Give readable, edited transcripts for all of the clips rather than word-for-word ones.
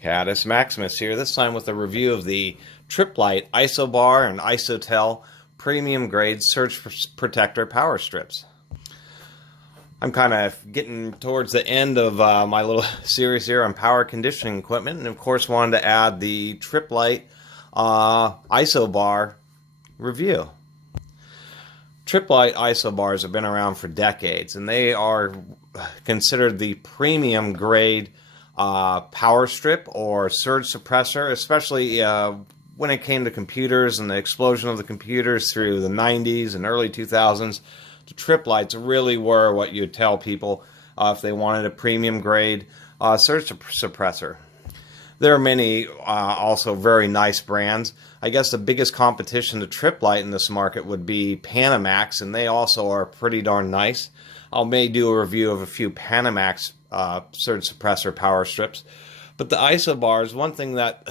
Caddis Maximus here, this time with a review of the Tripp-Lite Isobar and Isotel premium grade surge protector power strips. I'm kind of getting towards the end of my little series here on power conditioning equipment, and of course wanted to add the Tripp-Lite Isobar review. Tripp-Lite Isobars have been around for decades, and they are considered the premium grade power strip or surge suppressor, especially when it came to computers and the explosion of the computers through the 90s and early 2000s. The Tripp-Lites really were what you'd tell people if they wanted a premium grade surge suppressor. There are many also very nice brands. I guess the biggest competition to Tripp-Lite in this market would be Panamax, and they also are pretty darn nice. I may do a review of a few Panamax surge suppressor power strips. But the Isobars, one thing that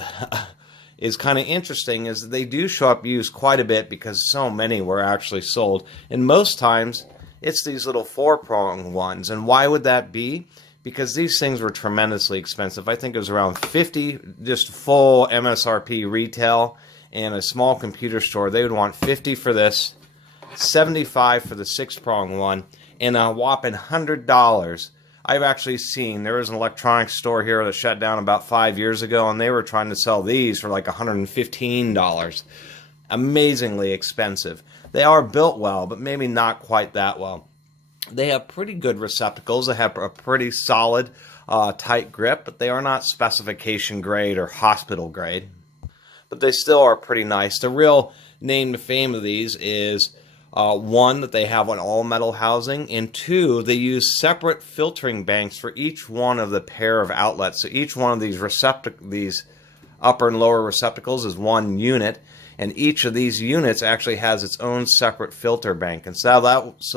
is kind of interesting is that they do show up used quite a bit because so many were actually sold. And most times, it's these little 4-prong ones. And why would that be? Because these things were tremendously expensive. I think it was around $50, just full Msrp retail. In a small computer store, they would want $50 for this, $75 for the 6-prong one, and a whopping $100. I've actually seen, there was an electronics store here that shut down about 5 years ago, and they were trying to sell these for like $115. Amazingly expensive. They are built well, but maybe not quite that well. They have pretty good receptacles. They have a pretty solid, tight grip, but they are not specification grade or hospital grade. But they still are pretty nice. The real name to fame of these is one, that they have an all-metal housing, and two, they use separate filtering banks for each one of the pair of outlets. So each one of these upper and lower receptacles is one unit, and each of these units actually has its own separate filter bank. And so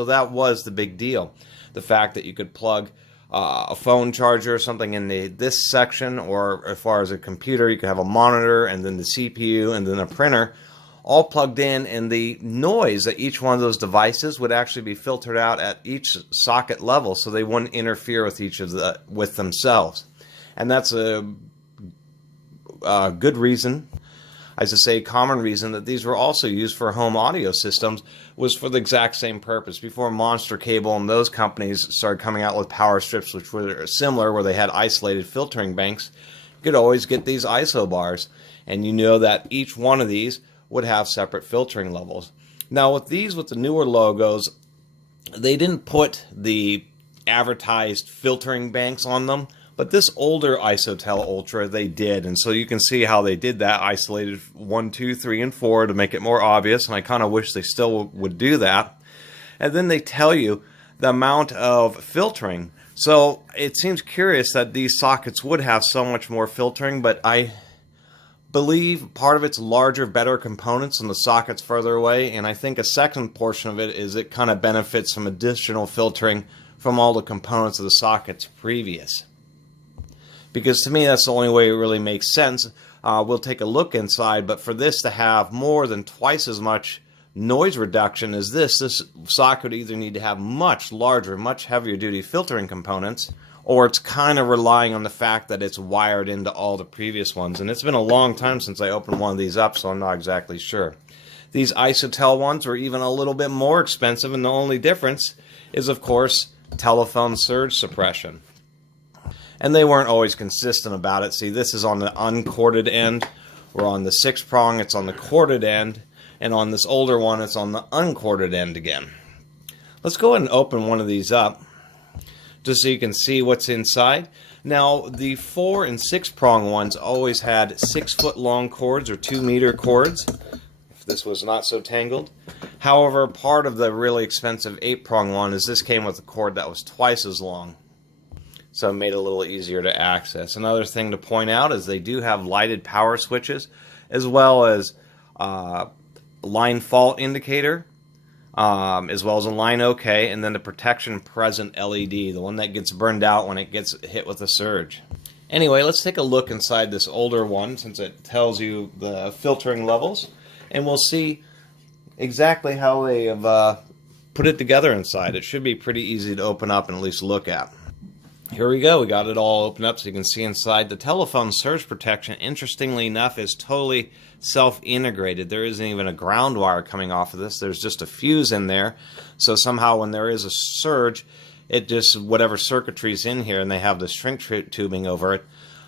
that was the big deal. The fact that you could plug a phone charger or something in this section, or as far as a computer, you could have a monitor and then the CPU and then a printer, all plugged in, and the noise that each one of those devices would actually be filtered out at each socket level, so they wouldn't interfere with themselves. And that's a good reason, I should say common reason, that these were also used for home audio systems, was for the exact same purpose. Before Monster Cable and those companies started coming out with power strips which were similar, where they had isolated filtering banks, you could always get these Isobars, and you know that each one of these would have separate filtering levels. Now with these, with the newer logos, they didn't put the advertised filtering banks on them, but this older Isotel Ultra, they did, and so you can see how they did that, isolated 1, 2, 3, and 4 to make it more obvious, and I kind of wish they still would do that. And then they tell you the amount of filtering. So it seems curious that these sockets would have so much more filtering, but I believe part of it's larger, better components and the sockets further away, and I think a second portion of it is it kind of benefits from additional filtering from all the components of the sockets previous. Because to me, that's the only way it really makes sense. We'll take a look inside, but for this to have more than twice as much noise reduction as this socket would either need to have much larger, much heavier duty filtering components, or it's kind of relying on the fact that it's wired into all the previous ones. And it's been a long time since I opened one of these up, so I'm not exactly sure. These Isotel ones were even a little bit more expensive, and the only difference is, of course, telephone surge suppression. And they weren't always consistent about it. See, this is on the uncorded end, where on the 6-prong it's on the corded end, and on this older one it's on the uncorded end again. Let's go ahead and open one of these up, just so you can see what's inside. Now, the 4- and 6-prong ones always had 6-foot long cords or 2-meter cords, if this was not so tangled. However, part of the really expensive 8-prong one is this came with a cord that was twice as long, so it made it a little easier to access. Another thing to point out is they do have lighted power switches, as well as line fault indicator, as well as a line OK, and then the protection present LED, the one that gets burned out when it gets hit with a surge. Anyway, let's take a look inside this older one, since it tells you the filtering levels, and we'll see exactly how they have put it together inside. It should be pretty easy to open up and at least look at. Here we go. We got it all opened up so you can see inside. The telephone surge protection, interestingly enough, is totally self-integrated. There isn't even a ground wire coming off of this. There's just a fuse in there. So somehow when there is a surge, it just, whatever circuitry is in here, and they have the shrink tubing over it,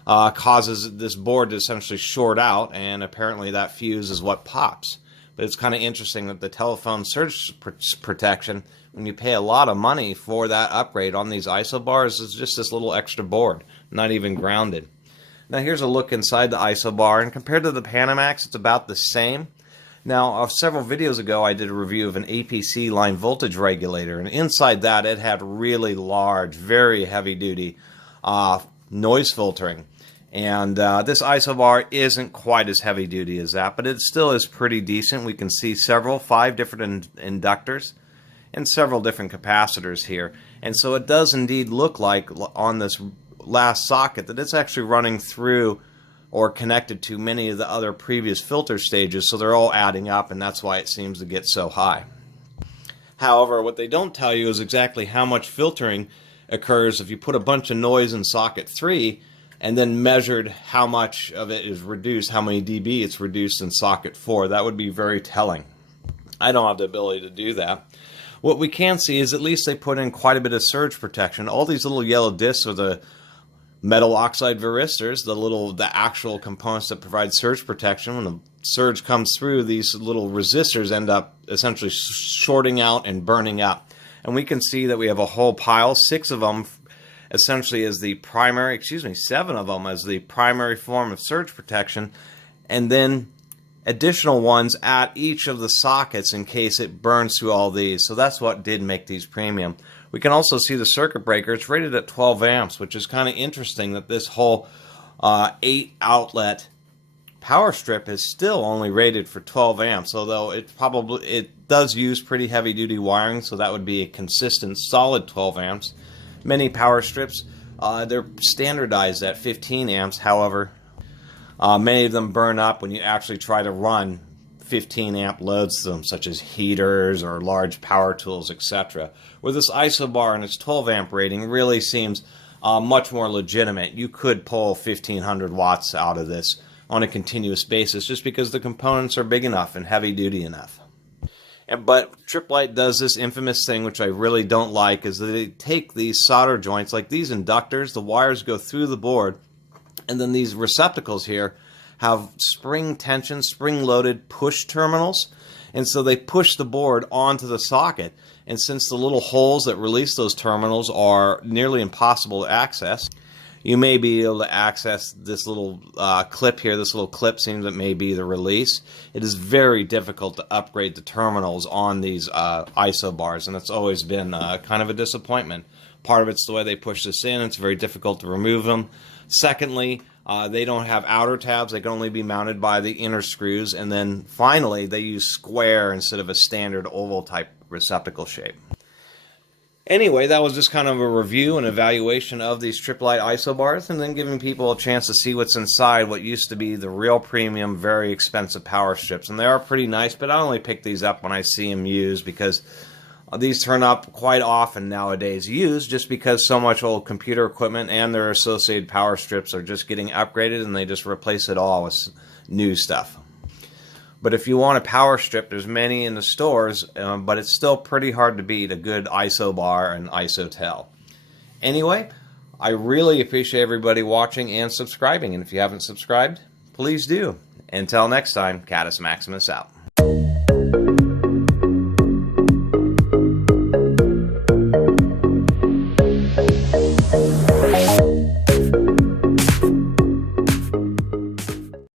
causes this board to essentially short out, and apparently that fuse is what pops. But it's kind of interesting that the telephone surge protection, when you pay a lot of money for that upgrade on these Isobars, is just this little extra board, not even grounded. Now here's a look inside the Isobar, and compared to the Panamax, it's about the same. Now, several videos ago, I did a review of an APC line voltage regulator, and inside that, it had really large, very heavy-duty noise filtering. And this Isobar isn't quite as heavy duty as that, but it still is pretty decent. We can see 5 different inductors and several different capacitors here. And so it does indeed look like on this last socket that it's actually running through or connected to many of the other previous filter stages, so they're all adding up, and that's why it seems to get so high. However, what they don't tell you is exactly how much filtering occurs if you put a bunch of noise in socket 3 and then measured how much of it is reduced, how many dB it's reduced in socket 4. That would be very telling. I don't have the ability to do that. What we can see is at least they put in quite a bit of surge protection. All these little yellow discs are the metal oxide varistors, the actual components that provide surge protection. When the surge comes through, these little resistors end up essentially shorting out and burning up. And we can see that we have a whole pile, 6 of them essentially as the primary, 7 of them as the primary form of surge protection, and then additional ones at each of the sockets in case it burns through all these. So that's what did make these premium. We can also see the circuit breaker. It's rated at 12 amps, which is kind of interesting that this whole 8 outlet power strip is still only rated for 12 amps, although it does use pretty heavy duty wiring, so that would be a consistent solid 12 amps. Many power strips, they're standardized at 15 amps. However, many of them burn up when you actually try to run 15 amp loads to them, such as heaters or large power tools, etc. Where this Isobar and its 12 amp rating really seems much more legitimate. You could pull 1500 watts out of this on a continuous basis just because the components are big enough and heavy duty enough. But Tripp-Lite does this infamous thing, which I really don't like, is that they take these solder joints, like these inductors, the wires go through the board, and then these receptacles here have spring tension, spring-loaded push terminals, and so they push the board onto the socket. And since the little holes that release those terminals are nearly impossible to access, you may be able to access this little clip here. This little clip seems that may be the release. It is very difficult to upgrade the terminals on these Isobars, and it's always been kind of a disappointment. Part of it's the way they push this in. It's very difficult to remove them. Secondly, they don't have outer tabs. They can only be mounted by the inner screws. And then finally, they use square instead of a standard oval type receptacle shape. Anyway, that was just kind of a review and evaluation of these Tripp-Lite Isobars, and then giving people a chance to see what's inside what used to be the real premium, very expensive power strips. And they are pretty nice, but I only pick these up when I see them used because these turn up quite often nowadays used, just because so much old computer equipment and their associated power strips are just getting upgraded and they just replace it all with new stuff. But if you want a power strip, there's many in the stores, but it's still pretty hard to beat a good Isobar and Isotel. Anyway, I really appreciate everybody watching and subscribing, and if you haven't subscribed, please do. Until next time, Catus Maximus out.